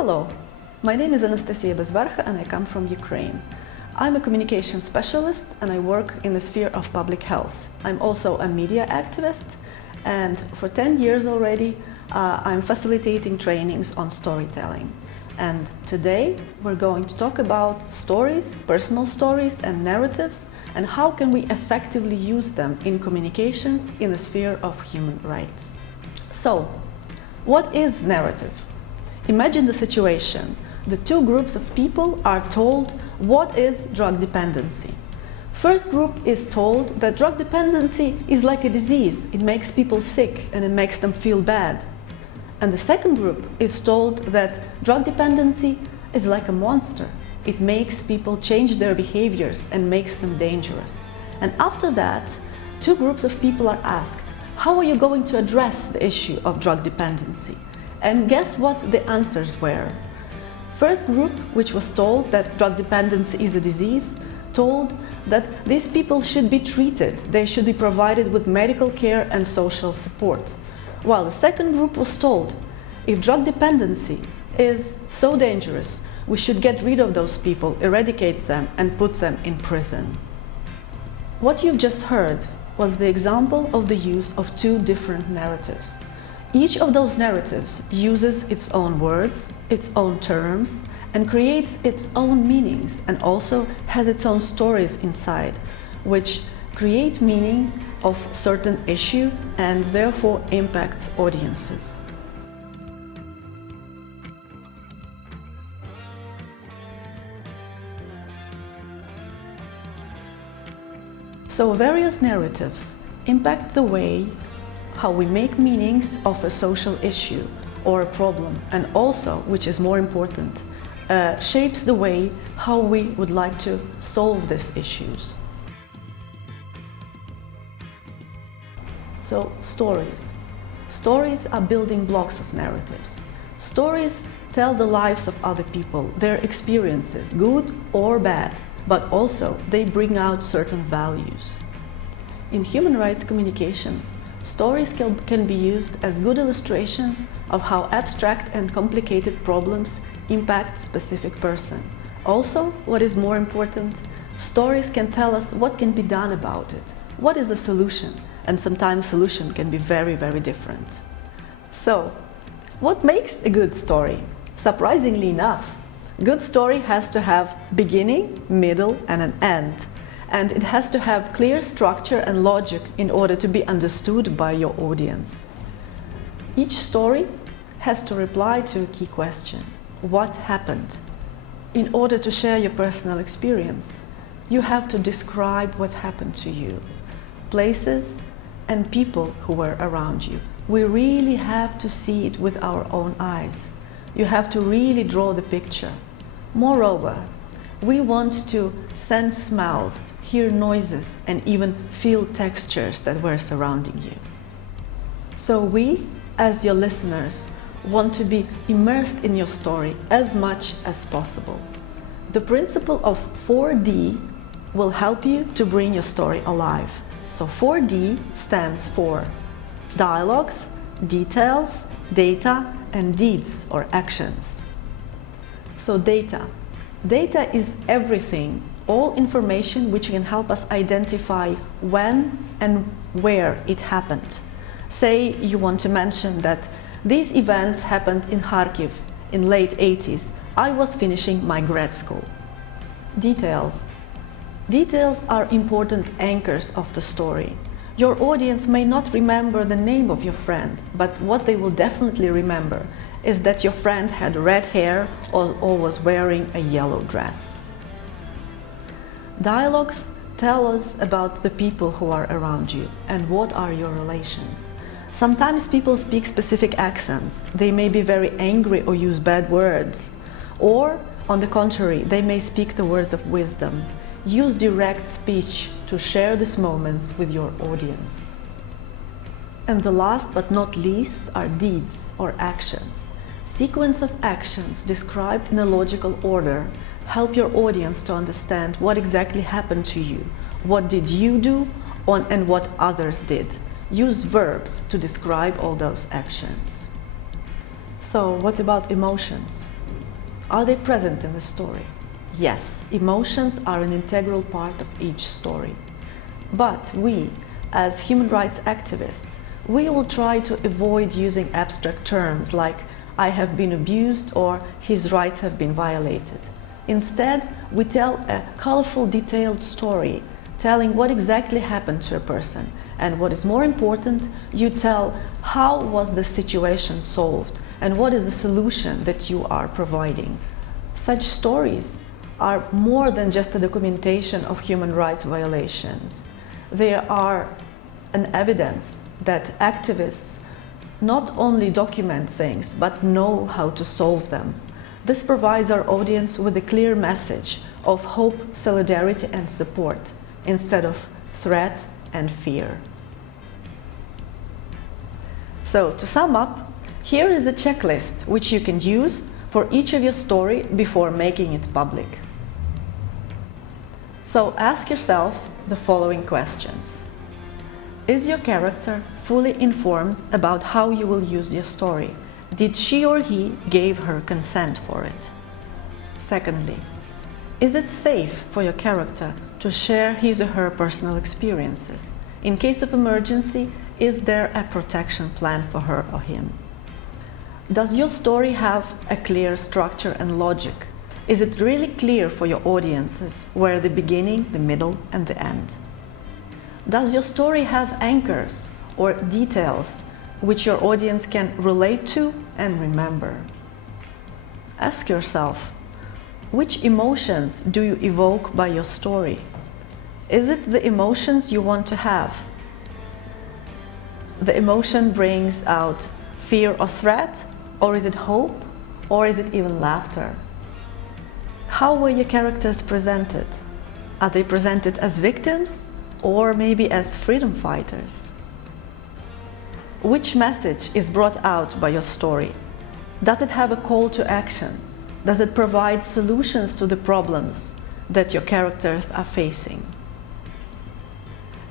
Hello, my name is Anastasia Bezvarkha and I come from Ukraine. I'm a communication specialist and I work in the sphere of public health. I'm also a media activist, and for 10 years already I'm facilitating trainings on storytelling. And today we're going to talk about stories, personal stories and narratives, and how can we effectively use them in communications in the sphere of human rights. So, what is narrative? Imagine the situation. The two groups of people are told what is drug dependency. First group is told that drug dependency is like a disease. It makes people sick and it makes them feel bad. And the second group is told that drug dependency is like a monster. It makes people change their behaviors and makes them dangerous. And after that, two groups of people are asked, how are you going to address the issue of drug dependency? And guess what the answers were? First group, which was told that drug dependency is a disease, told that these people should be treated, they should be provided with medical care and social support. While the second group was told, if drug dependency is so dangerous, we should get rid of those people, eradicate them, and put them in prison. What you've just heard was the example of the use of two different narratives. Each of those narratives uses its own words, its own terms, and creates its own meanings, and also has its own stories inside, which create meaning of certain issue and therefore impacts audiences. So various narratives impact the way how we make meanings of a social issue or a problem, and also, which is more important, shapes the way how we would like to solve these issues. So, stories. Stories are building blocks of narratives. Stories tell the lives of other people, their experiences, good or bad, but also they bring out certain values. In human rights communications, stories can be used as good illustrations of how abstract and complicated problems impact a specific person. Also, what is more important, stories can tell us what can be done about it. What is a solution? And sometimes solution can be very, very different. So, what makes a good story? Surprisingly enough, good story has to have beginning, middle, and an end. And it has to have clear structure and logic in order to be understood by your audience. Each story has to reply to a key question. What happened? In order to share your personal experience, you have to describe what happened to you, places and people who were around you. We really have to see it with our own eyes. You have to really draw the picture. Moreover, we want to sense smells, hear noises, and even feel textures that were surrounding you. So we, as your listeners, want to be immersed in your story as much as possible. The principle of 4D will help you to bring your story alive. So 4D stands for dialogues, details, data, and deeds or actions. So data. Data is everything, all information which can help us identify when and where it happened. Say you want to mention that these events happened in Kharkiv in late 80s. I was finishing my grad school. Details. Details are important anchors of the story. Your audience may not remember the name of your friend, but what they will definitely remember is that your friend had red hair or was wearing a yellow dress. Dialogues tell us about the people who are around you and what are your relations. Sometimes people speak specific accents. They may be very angry or use bad words. Or, on the contrary, they may speak the words of wisdom. Use direct speech to share these moments with your audience. And the last but not least are deeds or actions. Sequence of actions described in a logical order help your audience to understand what exactly happened to you, what did you do, and what others did. Use verbs to describe all those actions. So what about emotions? Are they present in the story? Yes, emotions are an integral part of each story. But we, as human rights activists, we will try to avoid using abstract terms like "I have been abused" or "his rights have been violated." Instead, we tell a colorful, detailed story, telling what exactly happened to a person. And what is more important, you tell how was the situation solved and what is the solution that you are providing. Such stories are more than just a documentation of human rights violations. They are an evidence that activists not only document things, but know how to solve them. This provides our audience with a clear message of hope, solidarity, and support, instead of threat and fear. So, to sum up, here is a checklist which you can use for each of your story before making it public. So, ask yourself the following questions. Is your character fully informed about how you will use your story? Did she or he give her consent for it? Secondly, is it safe for your character to share his or her personal experiences? In case of emergency, is there a protection plan for her or him? Does your story have a clear structure and logic? Is it really clear for your audiences where the beginning, the middle, and the end? Does your story have anchors or details which your audience can relate to and remember? Ask yourself, which emotions do you evoke by your story? Is it the emotions you want to have? The emotion brings out fear or threat, or is it hope, or is it even laughter? How were your characters presented? Are they presented as victims, or maybe as freedom fighters? Which message is brought out by your story? Does it have a call to action? Does it provide solutions to the problems that your characters are facing?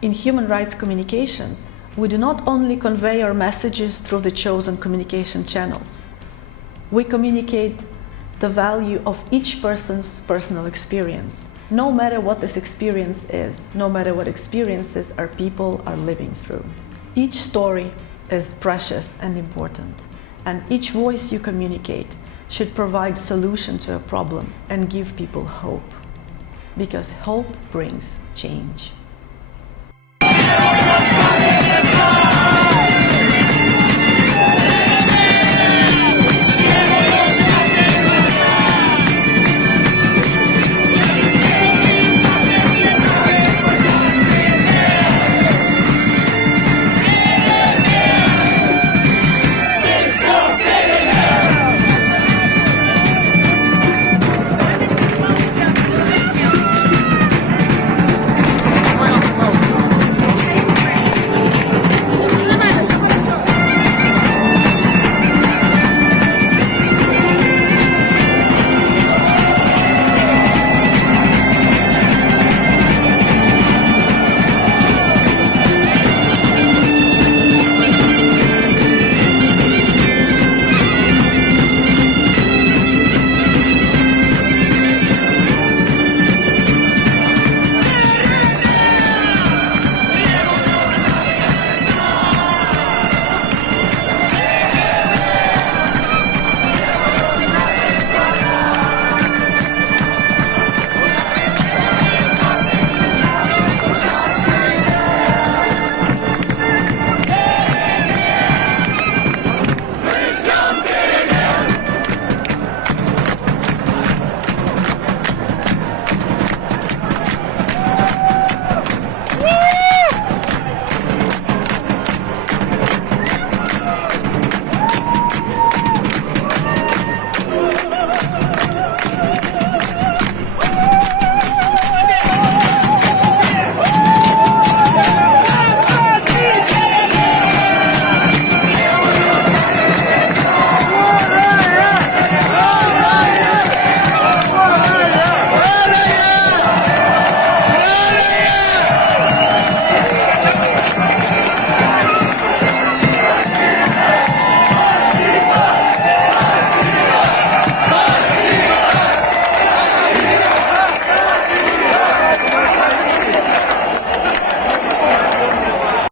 In human rights communications, we do not only convey our messages through the chosen communication channels. We communicate the value of each person's personal experience, no matter what this experience is, no matter what experiences our people are living through. Each story is precious and important, and each voice you communicate should provide solution to a problem and give people hope, because hope brings change.